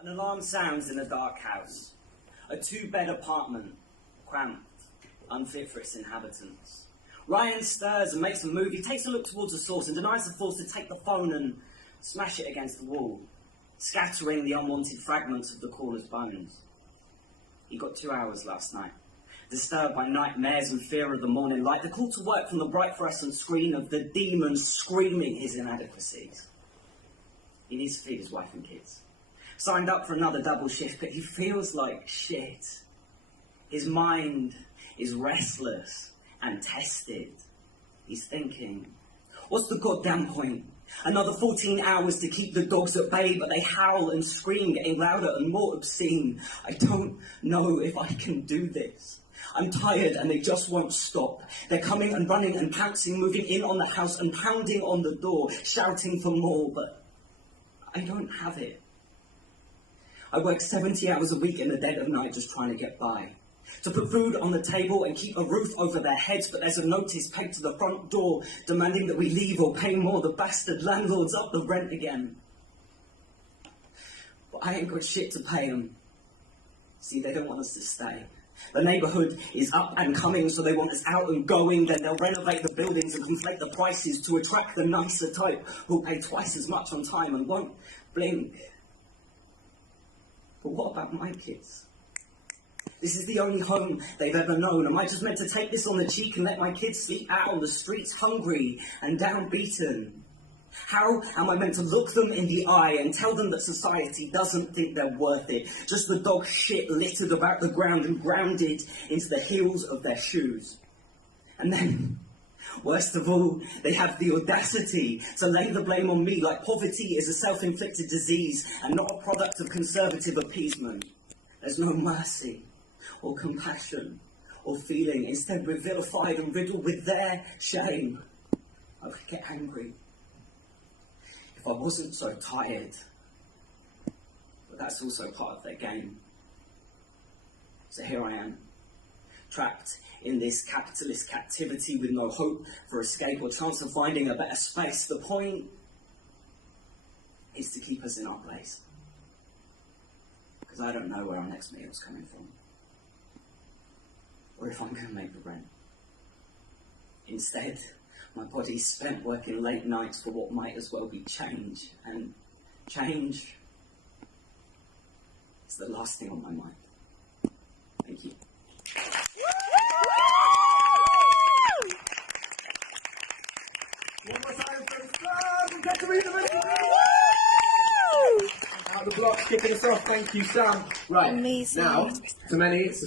An alarm sounds in a dark house. A two-bed apartment, cramped, unfit for its inhabitants. Ryan stirs and makes a move. He takes a look towards the source and denies the force to take the phone and smash it against the wall, scattering the unwanted fragments of the caller's bones. He got 2 hours last night, disturbed by nightmares and fear of the morning light, the call to work from the bright fluorescent screen of the demon screaming his inadequacies. He needs to feed his wife and kids. Signed up for another double shift, but he feels like shit. His mind is restless and tested. He's thinking, what's the goddamn point? Another 14 hours to keep the dogs at bay, but they howl and scream, getting louder and more obscene. I don't know if I can do this. I'm tired and they just won't stop. They're coming and running and pouncing, moving in on the house and pounding on the door, shouting for more, but I don't have it. I work 70 hours a week in the dead of night just trying to get by. To put food on the table and keep a roof over their heads, but there's a notice pegged to the front door demanding that we leave or pay more. The bastard landlord's up the rent again. But I ain't got shit to pay them. See, they don't want us to stay. The neighbourhood is up and coming, so they want us out and going. Then they'll renovate the buildings and conflate the prices to attract the nicer type who'll pay twice as much on time and won't blink. But what about my kids? This is the only home they've ever known. Am I just meant to take this on the cheek and let my kids sleep out on the streets hungry and downbeaten? How am I meant to look them in the eye and tell them that society doesn't think they're worth it? Just the dog shit littered about the ground and grounded into the heels of their shoes. And then, worst of all, they have the audacity to lay the blame on me like poverty is a self-inflicted disease and not a product of conservative appeasement. There's no mercy or compassion or feeling. Instead, we're vilified and riddled with their shame. I would get angry if I wasn't so tired. But that's also part of their game. So here I am, trapped in this capitalist captivity with no hope for escape or chance of finding a better space. The point is to keep us in our place. Because I don't know where our next meal's coming from. Or if I'm going to make the rent. Instead, my body's spent working late nights for what might as well be change. And change is the last thing on my mind. Thank you. One more time for the Out the block, kicking us off. Thank you, Sam. Right, amazing. Now, to many, it's a